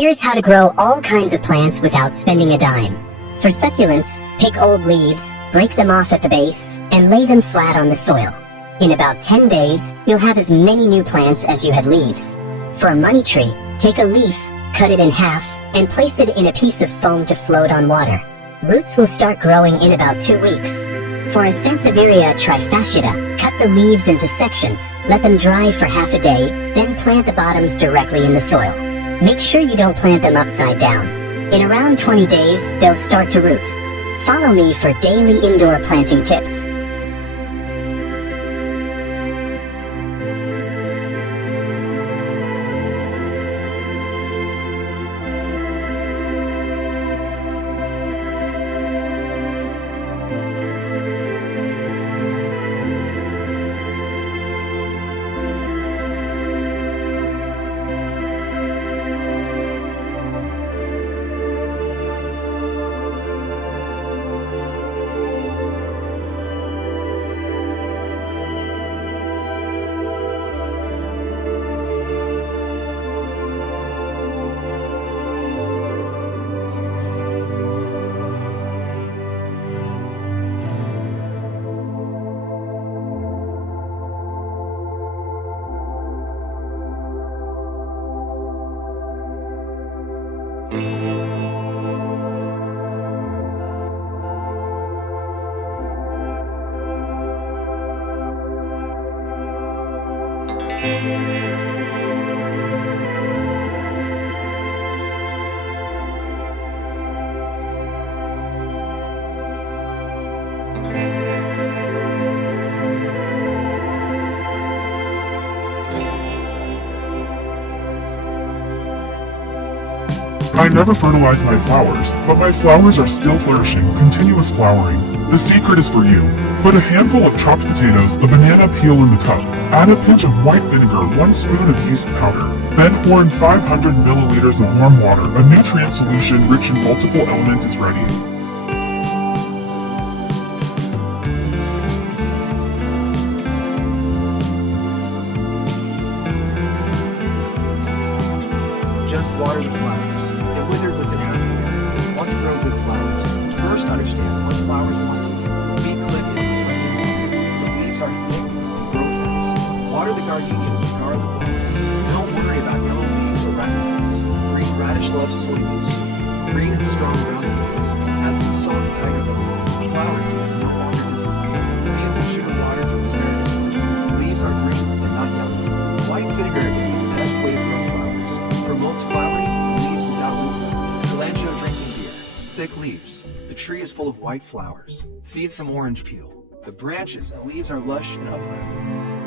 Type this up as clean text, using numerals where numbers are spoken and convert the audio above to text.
Here's how to grow all kinds of plants without spending a dime. For succulents, pick old leaves, break them off at the base, and lay them flat on the soil. In about 10 days, you'll have as many new plants as you had leaves. For a money tree, take a leaf, cut it in half, and place it in a piece of foam to float on water. Roots will start growing in about 2 weeks. For a Sansevieria trifasciata, cut the leaves into sections, let them dry for half a day, then plant the bottoms directly in the soil. Make sure you don't plant them upside down. In around 20 days, they'll start to root. Follow me for daily indoor planting tips. I never fertilize my flowers, but my flowers are still flourishing, continuous flowering. The secret is for you. Put a handful of chopped potatoes, a banana peel in the cup. Add a pinch of white vinegar, 1 spoon of yeast powder. Then pour in 500 milliliters of warm water. A nutrient solution rich in multiple elements is ready. Just water the flowers. They wither within half the year. Want to grow good flowers? First understand what flowers want to eat. Be clipped in with plenty of water. The leaves are thick and grow fast. Water the gardenia with garlic water. Don't worry about yellow leaves or red leaves. Green radish loves soybean soup. Green and strong brown leaves. Add some salt to tighten the leaf. Flowering is no longer difficult. Feed some sugar water to asparagus. Leaves are green and not yellow. White vinegar is the best way to grow flowers. Promotes flowering, leaves without root. Galancho drinking beer. Thick leaves. The tree is full of white flowers. Feed some orange peel. The branches and leaves are lush and upright.